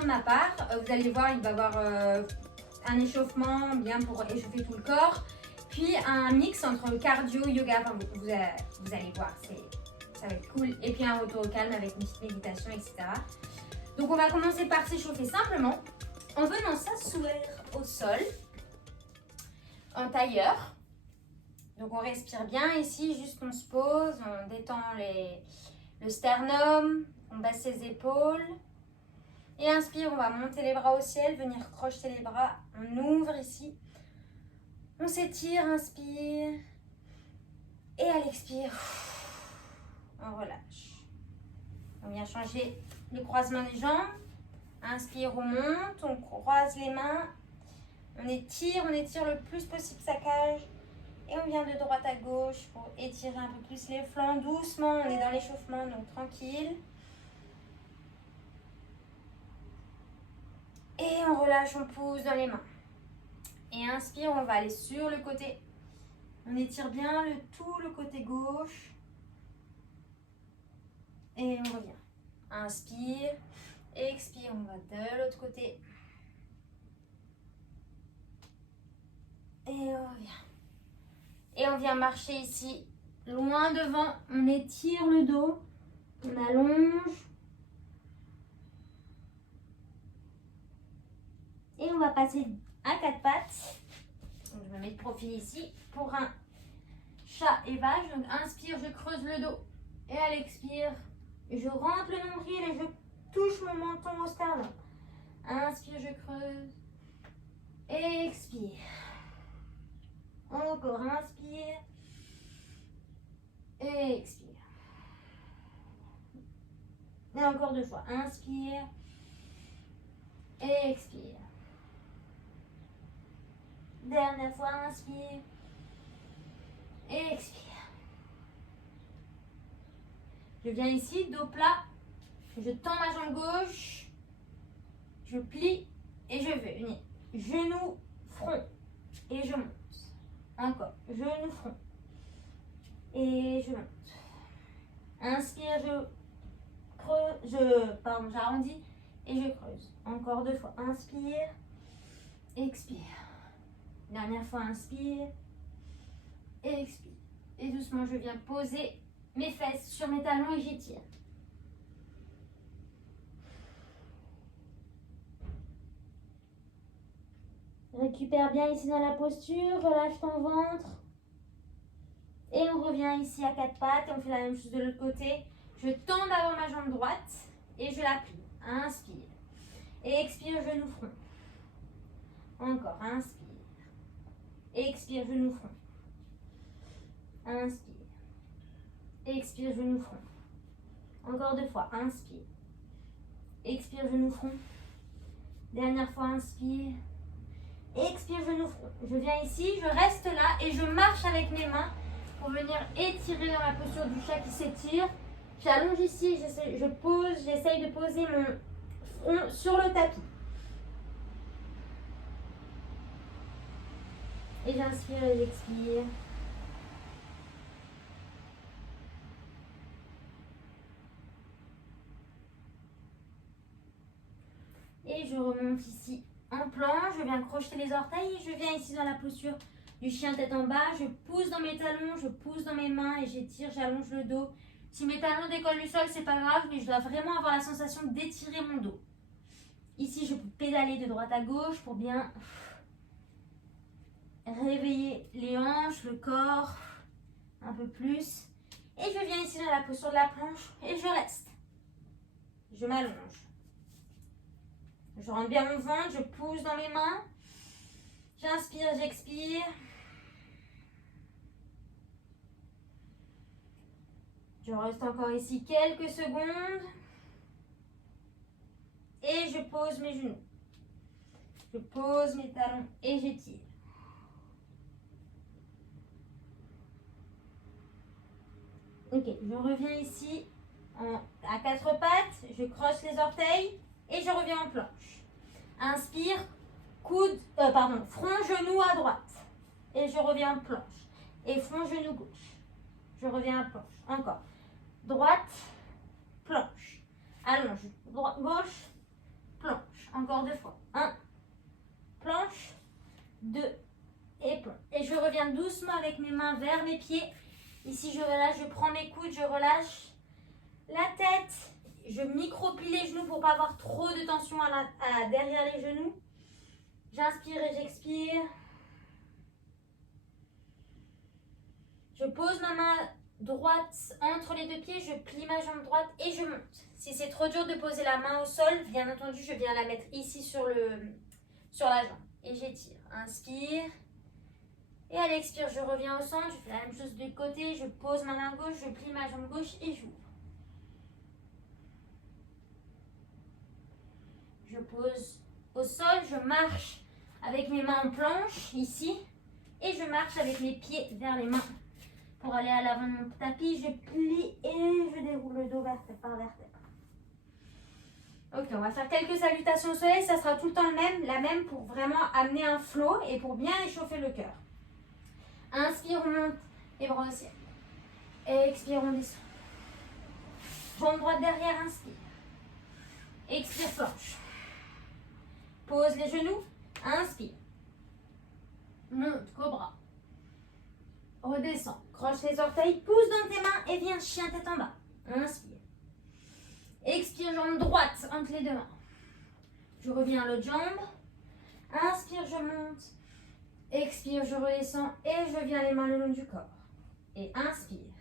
de ma part. Vous allez voir, il va y avoir un échauffement bien pour échauffer tout le corps. Puis un mix entre cardio, yoga, enfin, vous allez voir, ça va être cool. Et puis un retour au calme avec une petite méditation, etc. Donc on va commencer par s'échauffer simplement en venant s'asseoir au sol, en tailleur. Donc on respire bien ici, juste qu'on se pose, on détend le sternum, on baisse ses épaules. Et inspire, on va monter les bras au ciel, venir crocheter les bras, on ouvre ici. On s'étire, inspire. Et à l'expire, on relâche. On vient changer le croisement des jambes. Inspire, on monte, on croise les mains. On étire le plus possible sa cage. Et on vient de droite à gauche pour étirer un peu plus les flancs. Doucement, on est dans l'échauffement, donc tranquille. Et on relâche, on pousse dans les mains. Et inspire, on va aller sur le côté. On étire bien tout le côté gauche. Et on revient. Inspire, expire, on va de l'autre côté. Et on revient. Et on vient marcher ici, loin devant. On étire le dos, on allonge. Et on va passer à quatre pattes. Donc, je me mets de profil ici pour un chat et vache. Donc inspire, je creuse le dos. Et à l'expire, je rentre le nombril et je touche mon menton au sternum. Inspire, je creuse. Expire. Encore, inspire. Expire. Et encore deux fois. Inspire. Expire. Dernière fois, inspire. Expire. Je viens ici, dos plat. Je tends ma jambe gauche. Je plie et je vais. Genou, front. Et je monte. Encore. Genou, front. Et je monte. Inspire, j'arrondis et je creuse. Encore deux fois. Inspire. Expire. Dernière fois, inspire. Expire. Et doucement, je viens poser mes fesses sur mes talons et j'étire. Récupère bien ici dans la posture, relâche ton ventre. Et on revient ici à quatre pattes et on fait la même chose de l'autre côté. Je tends d'abord ma jambe droite et je la plie. Inspire. Et expire, genou front. Encore, inspire. Expire, genou front. Inspire. Expire, genou front. Encore deux fois, inspire. Expire, genou front. Dernière fois, inspire. Expire, genou front. Je viens ici, je reste là et je marche avec mes mains pour venir étirer dans la posture du chat qui s'étire. J'allonge ici, j'essaye de poser mon front sur le tapis. Et j'inspire et j'expire. Et je remonte ici en planche, je viens crocheter les orteils et je viens ici dans la posture du chien tête en bas. Je pousse dans mes talons, je pousse dans mes mains et j'étire, j'allonge le dos. Si mes talons décollent du sol, c'est pas grave, mais je dois vraiment avoir la sensation d'étirer mon dos. Ici, je peux pédaler de droite à gauche pour bien réveiller les hanches, le corps un peu plus. Et je viens ici dans la posture de la planche et je reste. Je m'allonge. Je rentre bien mon ventre, je pousse dans mes mains. J'inspire, j'expire. Je reste encore ici quelques secondes. Et je pose mes genoux. Je pose mes talons et j'étire. Ok, je reviens ici à quatre pattes. Je croche les orteils et je reviens en planche. Inspire, front, genou à droite. Et je reviens en planche. Et front, genou gauche. Je reviens en planche. Encore. Droite, planche. Allonge. Droite, gauche, planche. Encore 2 fois. 1, planche, 2 et planche. Et je reviens doucement avec mes mains vers mes pieds. Ici, je relâche, je prends mes coudes, je relâche la tête. Je micro-plie les genoux pour ne pas avoir trop de tension derrière les genoux. J'inspire et j'expire. Je pose ma main droite entre les 2 pieds, je plie ma jambe droite et je monte. Si c'est trop dur de poser la main au sol, bien entendu, je viens la mettre ici sur la jambe. Et j'étire. Inspire. Et à l'expire, je reviens au centre. Je fais la même chose de l'autre côté. Je pose ma main gauche, je plie ma jambe gauche et j'ouvre. Je pose au sol, je marche avec mes mains en planche ici. Et je marche avec mes pieds vers les mains. Pour aller à l'avant de mon tapis, je plie et je déroule le dos vertèbre par vertèbre. Ok, on va faire quelques salutations au soleil. Ça sera tout le temps la même pour vraiment amener un flow et pour bien échauffer le cœur. Inspire, on monte les bras au ciel. Expire, on descend. Jambe droite derrière, inspire. Expire, planche. Pose les genoux, inspire. Monte, cobra. Redescends, croche les orteils, pousse dans tes mains et viens chien tête en bas. Inspire. Expire, jambe droite entre les 2 mains. Je reviens à l'autre jambe. Inspire, je monte. Expire, je redescends et je viens les mains le long du corps. Et inspire.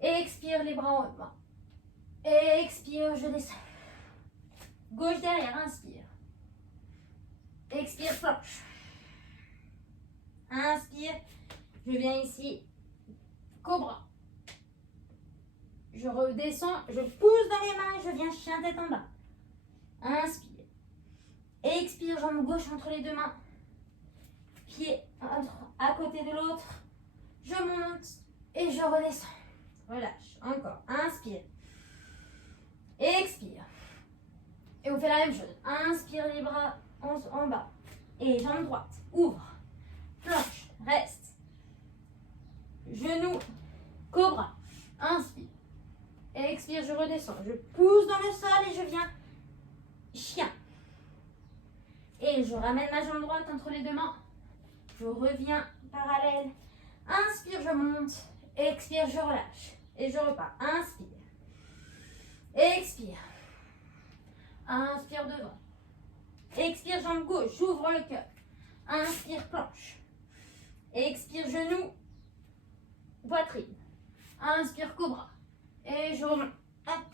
Expire, les bras en haut de main. Expire, je descends. Gauche derrière, inspire. Expire, planche. Inspire, je viens ici, cobra. Je redescends, je pousse dans les mains et je viens chien tête en bas. Inspire. Expire, jambe gauche entre les 2 mains. Pied à côté de l'autre. Je monte et je redescends. Relâche. Encore. Inspire. Expire. Et on fait la même chose. Inspire les bras en bas. Et jambe droite. Ouvre. Planche. Reste. Genou. Cobra. Inspire. Expire, je redescends. Je pousse dans le sol et je viens chien. Et je ramène ma jambe droite entre les 2 mains. Je reviens parallèle. Inspire, je monte. Expire, je relâche. Et je repars. Inspire. Expire. Inspire devant. Expire, jambe gauche. J'ouvre le cœur. Inspire, planche. Expire, genou. Poitrine. Inspire, cobra. Et je remonte. Hop.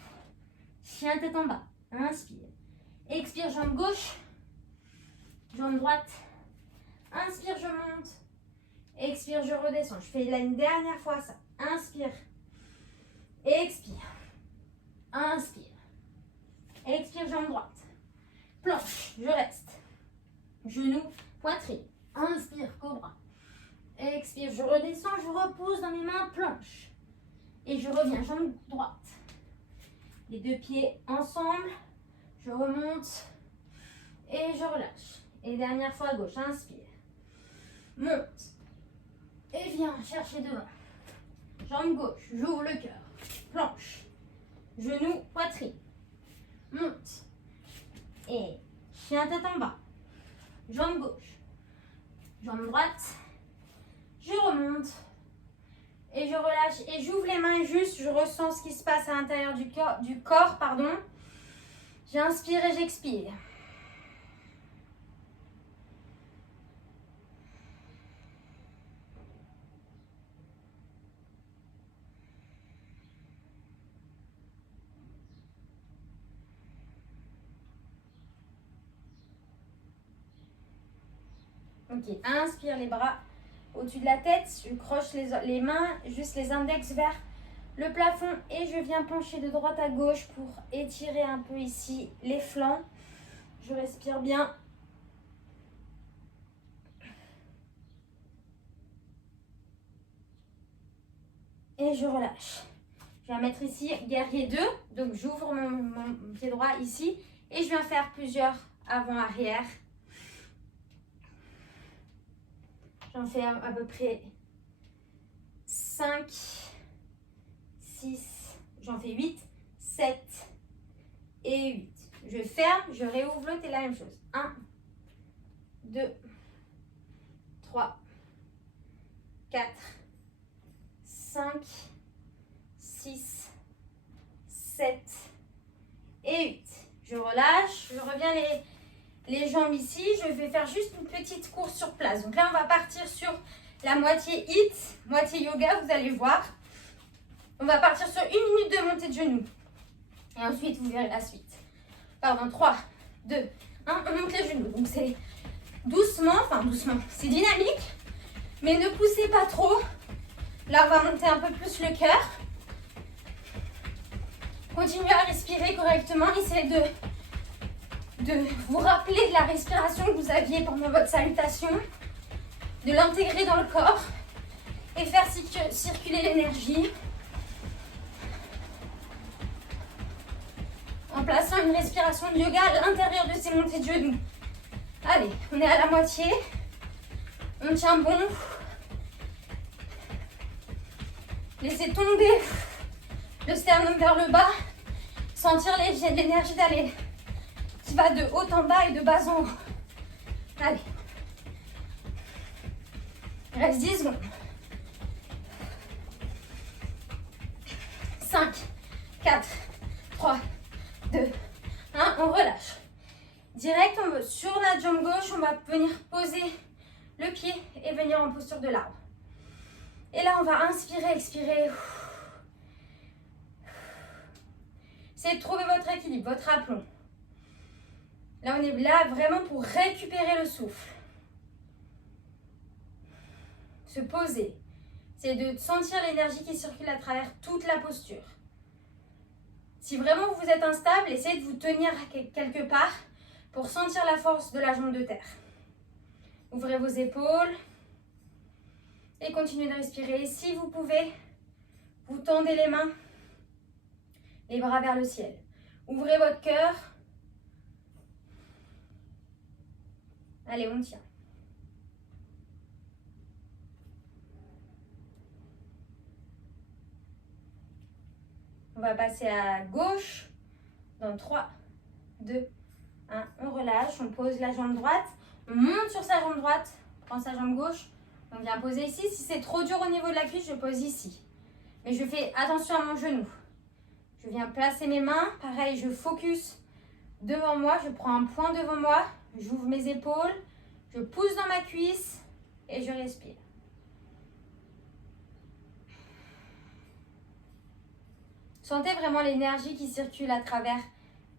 Chien tête en bas. Inspire. Expire, jambe gauche. Jambe droite. Inspire, je monte. Expire, je redescends. Je fais une dernière fois ça. Inspire. Expire. Inspire. Expire, jambe droite. Planche, je reste. Genou, poitrine. Inspire, cobra. Expire, je redescends, je repose dans mes mains, planche. Et je reviens, jambe droite. Les 2 pieds ensemble. Je remonte. Et je relâche. Et dernière fois à gauche, inspire. Monte. Et viens chercher devant. Jambe gauche, j'ouvre le cœur. Planche. Genou, poitrine. Monte. Et chien tête en bas. Jambe gauche. Jambe droite. Je remonte. Et je relâche. Et j'ouvre les mains juste. Je ressens ce qui se passe à l'intérieur du corps. J'inspire et j'expire. Ok, inspire les bras au-dessus de la tête. Je croche les mains, juste les index vers le plafond. Et je viens pencher de droite à gauche pour étirer un peu ici les flancs. Je respire bien. Et je relâche. Je vais mettre ici guerrier 2. Donc j'ouvre mon pied droit ici. Et je viens faire plusieurs avant-arrière. J'en fais à peu près 5, 6, j'en fais 8, 7 et 8. Je ferme, je réouvre l'autre et la même chose. 1, 2, 3, 4, 5, 6, 7 et 8. Je relâche, je reviens les jambes ici. Je vais faire juste une petite course sur place. Donc là, on va partir sur la moitié HIIT, moitié yoga, vous allez voir. On va partir sur 1 minute de montée de genoux. Et ensuite, vous verrez la suite. Pardon, 3, 2, 1, on monte les genoux. Donc c'est doucement, c'est dynamique, mais ne poussez pas trop. Là, on va monter un peu plus le cœur. Continuez à respirer correctement. Essayez de vous rappeler de la respiration que vous aviez pendant votre salutation, de l'intégrer dans le corps et faire circuler l'énergie en plaçant une respiration de yoga à l'intérieur de ces montées de genoux. Allez, on est à la moitié. On tient bon. Laissez tomber le sternum vers le bas. Sentir l'énergie d'aller qui va de haut en bas et de bas en haut. Allez. Il reste 10 secondes. 5, 4, 3, 2, 1. On relâche. Direct, sur la jambe gauche, on va venir poser le pied et venir en posture de l'arbre. Et là, on va inspirer, expirer. Essayez de trouver votre équilibre, votre aplomb. Là, on est là vraiment pour récupérer le souffle. Se poser. C'est de sentir l'énergie qui circule à travers toute la posture. Si vraiment vous êtes instable, essayez de vous tenir quelque part pour sentir la force de la jambe de terre. Ouvrez vos épaules et continuez de respirer. Et si vous pouvez, vous tendez les mains, les bras vers le ciel. Ouvrez votre cœur. Allez, on tient. On va passer à gauche dans 3, 2, 1. On relâche, on pose la jambe droite. On monte sur sa jambe droite, on prend sa jambe gauche. On vient poser ici. Si c'est trop dur au niveau de la cuisse, je pose ici. Mais je fais attention à mon genou. Je viens placer mes mains. Pareil, je focus devant moi. Je prends un point devant moi. J'ouvre mes épaules. Je pousse dans ma cuisse et je respire. Sentez vraiment l'énergie qui circule à travers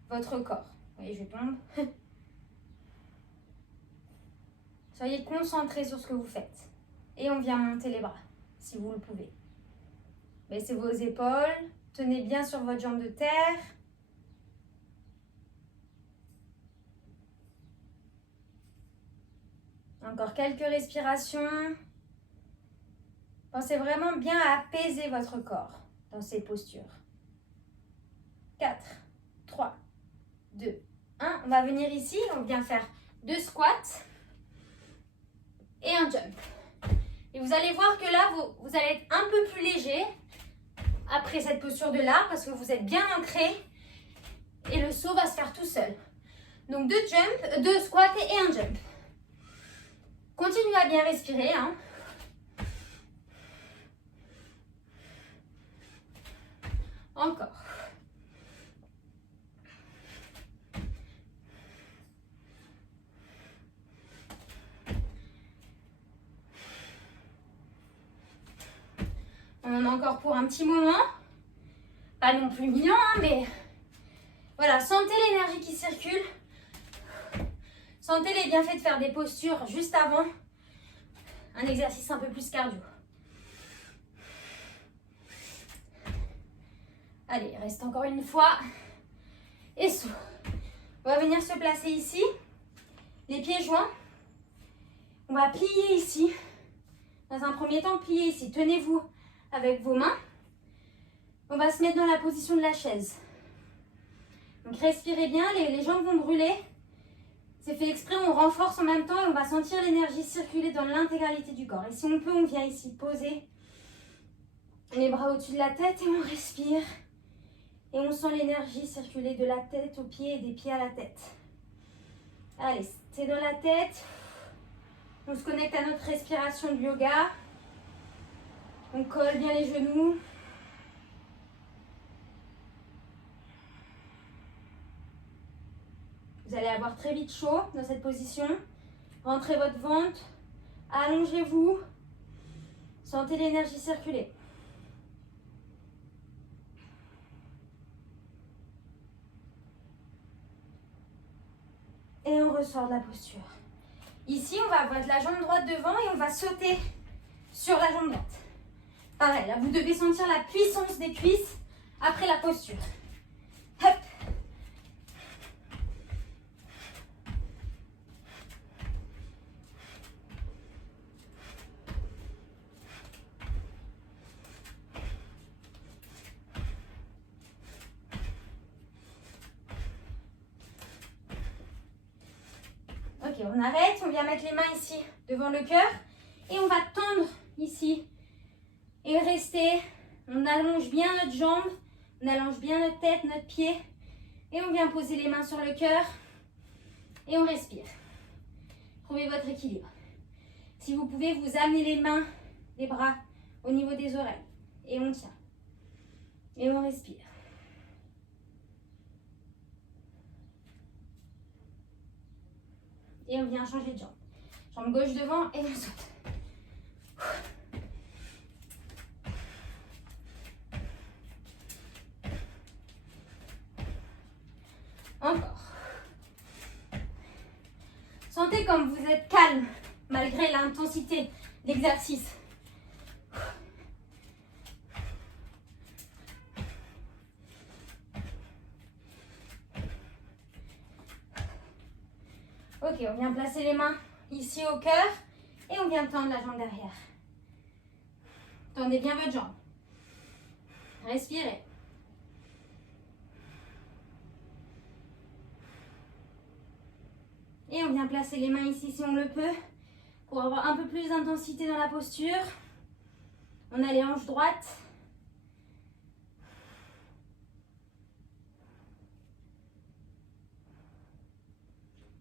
votre corps. Vous voyez, je tombe. Soyez concentrés sur ce que vous faites. Et on vient monter les bras, si vous le pouvez. Baissez vos épaules. Tenez bien sur votre jambe de terre. Encore quelques respirations. Pensez vraiment bien à apaiser votre corps dans ces postures. 4, 3, 2, 1. On va venir ici. On vient faire 2 squats et un jump. Et vous allez voir que là, vous allez être un peu plus léger après cette posture de l'arbre parce que vous êtes bien ancré et le saut va se faire tout seul. Donc 2 squats et un jump. Continuez à bien respirer. Encore. On en a encore pour un petit moment. Pas non plus mignon, mais voilà, sentez l'énergie qui circule. Sentez les bienfaits de faire des postures juste avant un exercice un peu plus cardio. Allez, il reste encore une fois. Et saut. On va venir se placer ici. Les pieds joints. On va plier ici. Dans un premier temps, plier ici. Tenez-vous avec vos mains. On va se mettre dans la position de la chaise. Donc respirez bien, les jambes vont brûler. C'est fait exprès, on renforce en même temps et on va sentir l'énergie circuler dans l'intégralité du corps. Et si on peut, on vient ici poser les bras au-dessus de la tête et on respire. Et on sent l'énergie circuler de la tête aux pieds et des pieds à la tête. Allez, c'est dans la tête. On se connecte à notre respiration de yoga. On colle bien les genoux. Vous allez avoir très vite chaud dans cette position. Rentrez votre ventre. Allongez-vous. Sentez l'énergie circuler. Et on ressort de la posture. Ici, on va avoir la jambe droite devant et on va sauter sur la jambe droite. Pareil, là, vous devez sentir la puissance des cuisses après la posture. Hop. Ok, on arrête, on vient mettre les mains ici devant le cœur et on va tendre ici et rester. On allonge bien notre jambe, on allonge bien notre tête, notre pied et on vient poser les mains sur le cœur et on respire. Trouvez votre équilibre. Si vous pouvez, vous amenez les mains, les bras au niveau des oreilles et on tient et on respire. Et on vient changer de jambe. Jambe gauche devant et on saute. Encore. Sentez comme vous êtes calme malgré l'intensité d'exercice. Ok, on vient placer les mains ici au cœur et on vient tendre la jambe derrière. Tendez bien votre jambe. Respirez. Et on vient placer les mains ici si on le peut pour avoir un peu plus d'intensité dans la posture. On a les hanches droites.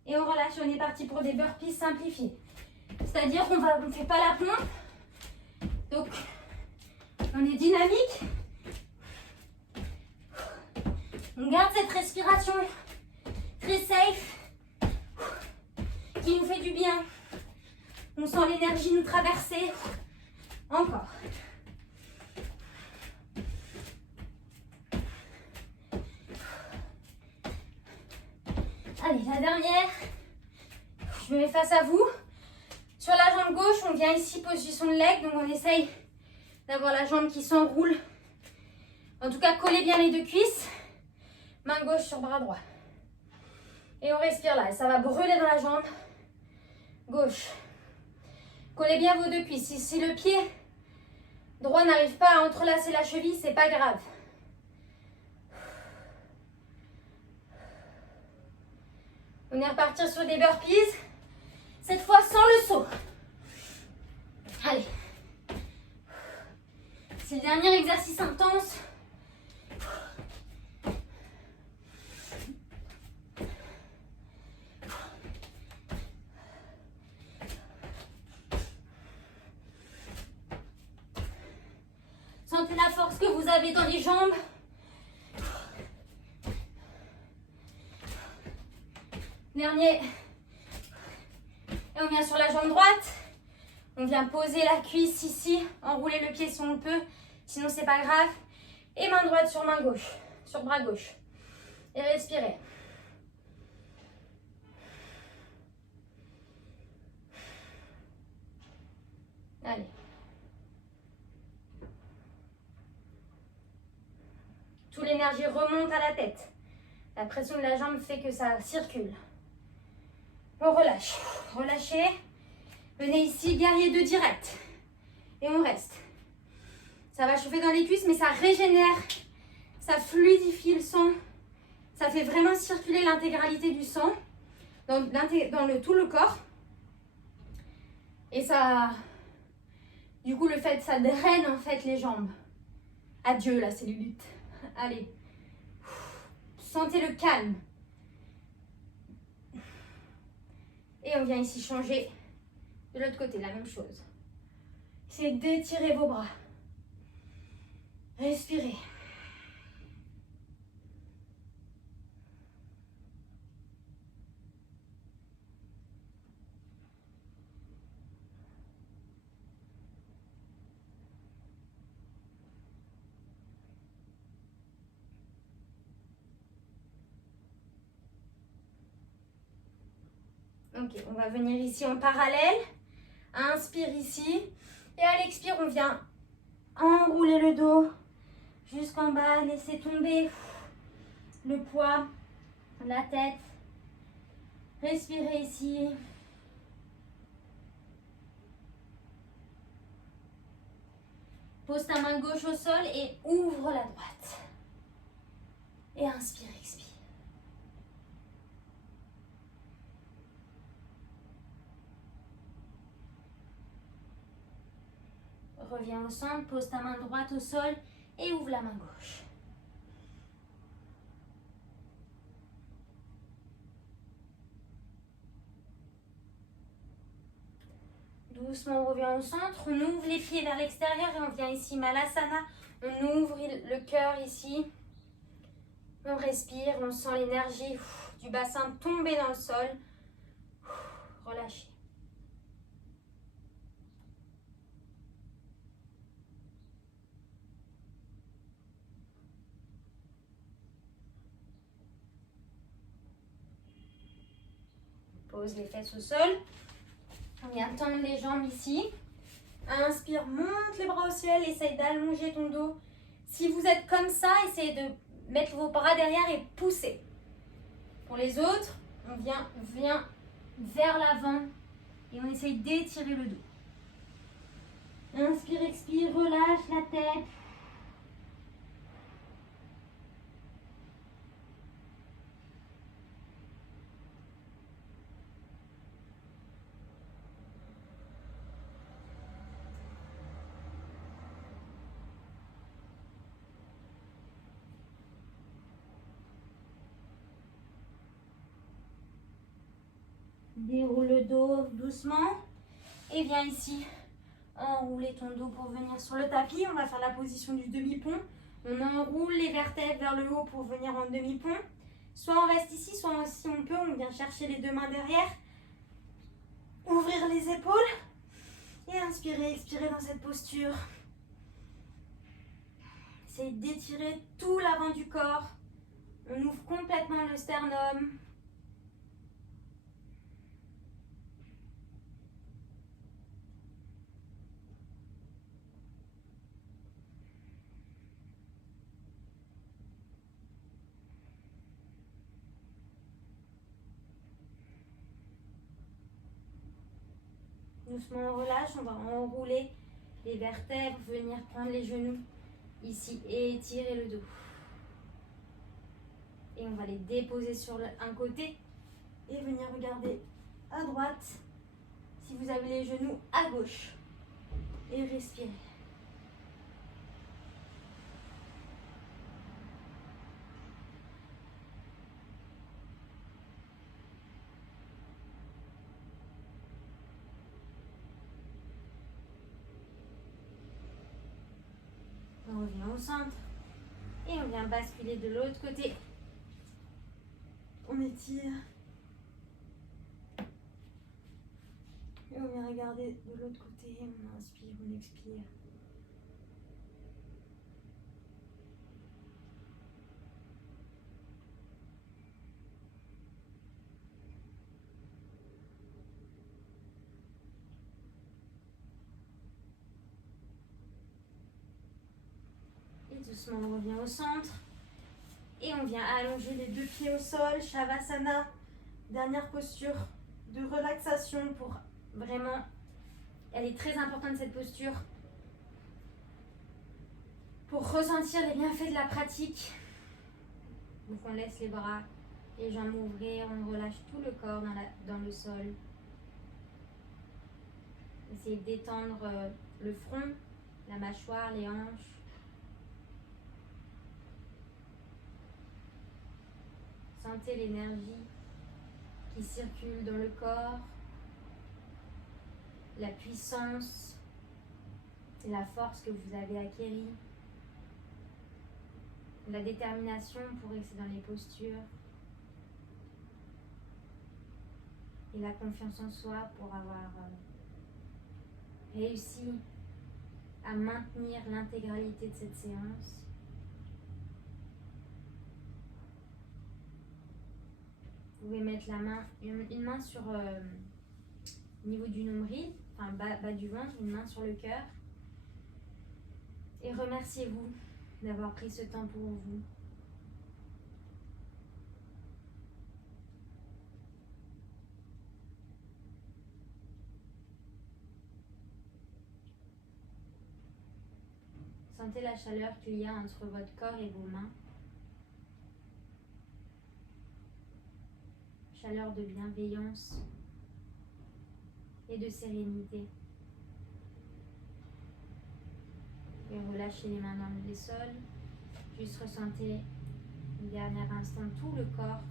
Et on relâche, on est parti pour des burpees simplifiés. C'est-à-dire qu'on ne fait pas la pompe. Donc, on est dynamique. On garde cette respiration très safe qui nous fait du bien. On sent l'énergie nous traverser. Encore. Allez, la dernière. Je me mets face à vous. Sur la jambe gauche, on vient ici, position de leg. Donc, on essaye d'avoir la jambe qui s'enroule. En tout cas, collez bien les deux cuisses. Main gauche sur bras droit. Et on respire là. Et ça va brûler dans la jambe gauche. Collez bien vos deux cuisses. Si le pied droit n'arrive pas à entrelacer la cheville, c'est pas grave. On est reparti sur des burpees. Cette fois sans le saut. Allez. C'est le dernier exercice intense. Sentez la force que vous avez dans les jambes. Dernier. Et on vient sur la jambe droite. On vient poser la cuisse ici. Enrouler le pied si on le peut. Sinon, c'est pas grave. Et main droite sur main gauche. Sur bras gauche. Et respirez. Allez. Toute l'énergie remonte à la tête. La pression de la jambe fait que ça circule. On relâche. Relâchez. Venez ici, guerrier 2 direct. Et on reste. Ça va chauffer dans les cuisses, mais ça régénère. Ça fluidifie le sang. Ça fait vraiment circuler l'intégralité du sang dans tout le corps. Et ça... Du coup, ça draine en fait les jambes. Adieu la cellulite. Allez, sentez le calme. Et on vient ici changer de l'autre côté, la même chose. Essayez d'étirer vos bras. Respirez. Ok, on va venir ici en parallèle. Inspire ici. Et à l'expire, on vient enrouler le dos jusqu'en bas. Laissez tomber le poids, la tête. Respirez ici. Pose ta main gauche au sol et ouvre la droite. Et inspire, expire. Reviens au centre, pose ta main droite au sol et ouvre la main gauche. Doucement, on revient au centre, on ouvre les pieds vers l'extérieur et on vient ici, Malasana. On ouvre le cœur ici. On respire, on sent l'énergie du bassin tomber dans le sol. Relâchez. Pose les fesses au sol. On vient tendre les jambes ici. Inspire, monte les bras au ciel. Essaye d'allonger ton dos. Si vous êtes comme ça, essayez de mettre vos bras derrière et pousser. Pour les autres, on vient vers l'avant et on essaye d'étirer le dos. Inspire, expire, relâche la tête. Déroule le dos doucement et viens ici enrouler ton dos pour venir sur le tapis. On va faire la position du demi-pont. On enroule les vertèbres vers le haut pour venir en demi-pont. Soit on reste ici, soit si on peut, on vient chercher les deux mains derrière. Ouvrir les épaules et inspirer, expirer dans cette posture. Essayez d'étirer tout l'avant du corps. On ouvre complètement le sternum. Doucement on relâche, on va enrouler les vertèbres, venir prendre les genoux ici et étirer le dos. Et on va les déposer sur un côté et venir regarder à droite si vous avez les genoux à gauche. Et respirez. On revient au centre et on vient basculer de l'autre côté. On étire. Et on vient regarder de l'autre côté. On inspire, on expire. Et doucement, on revient au centre. Et on vient allonger les deux pieds au sol. Shavasana. Dernière posture de relaxation pour vraiment... Elle est très importante cette posture. Pour ressentir les bienfaits de la pratique. Donc on laisse les bras, les jambes ouvrir. On relâche tout le corps dans le sol. Essayez de détendre le front, la mâchoire, les hanches. Sentez l'énergie qui circule dans le corps, la puissance et la force que vous avez acquérie, la détermination pour rester dans les postures et la confiance en soi pour avoir réussi à maintenir l'intégralité de cette séance. Vous pouvez mettre la main, une main sur le niveau du nombril, enfin bas du ventre, une main sur le cœur. Et remerciez-vous d'avoir pris ce temps pour vous. Sentez la chaleur qu'il y a entre votre corps et vos mains. Chaleur de bienveillance et de sérénité. Et relâchez les mains dans le sol. Juste ressentez un dernier instant tout le corps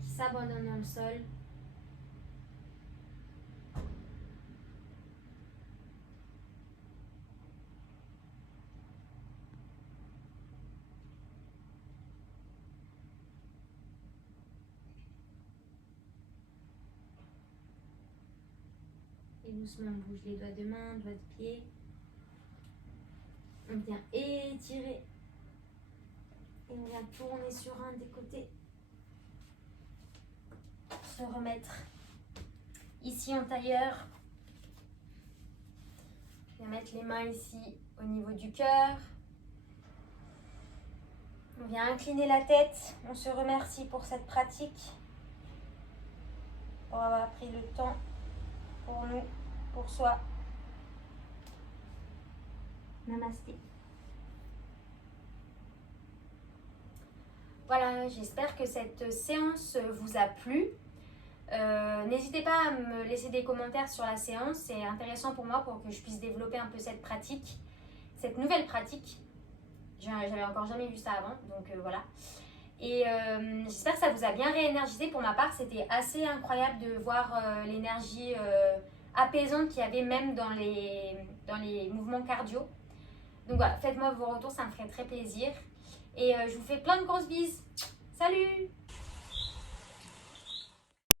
qui s'abandonne dans le sol. Et doucement, on bouge les doigts de main, doigts de pied. On vient étirer. Et on vient tourner sur un des côtés. Se remettre ici en tailleur. On vient mettre les mains ici au niveau du cœur. On vient incliner la tête. On se remercie pour cette pratique. Pour avoir pris le temps pour nous, pour soi. Namasté. Voilà, j'espère que cette séance vous a plu. N'hésitez pas à me laisser des commentaires sur la séance, c'est intéressant pour moi pour que je puisse développer un peu cette pratique, cette nouvelle pratique. J'avais encore jamais vu ça avant, donc voilà. Et j'espère que ça vous a bien réénergisé. Pour ma part, c'était assez incroyable de voir l'énergie apaisante qu'il y avait même dans les mouvements cardio. Donc voilà, faites-moi vos retours, ça me ferait très plaisir. Et je vous fais plein de grosses bises. Salut!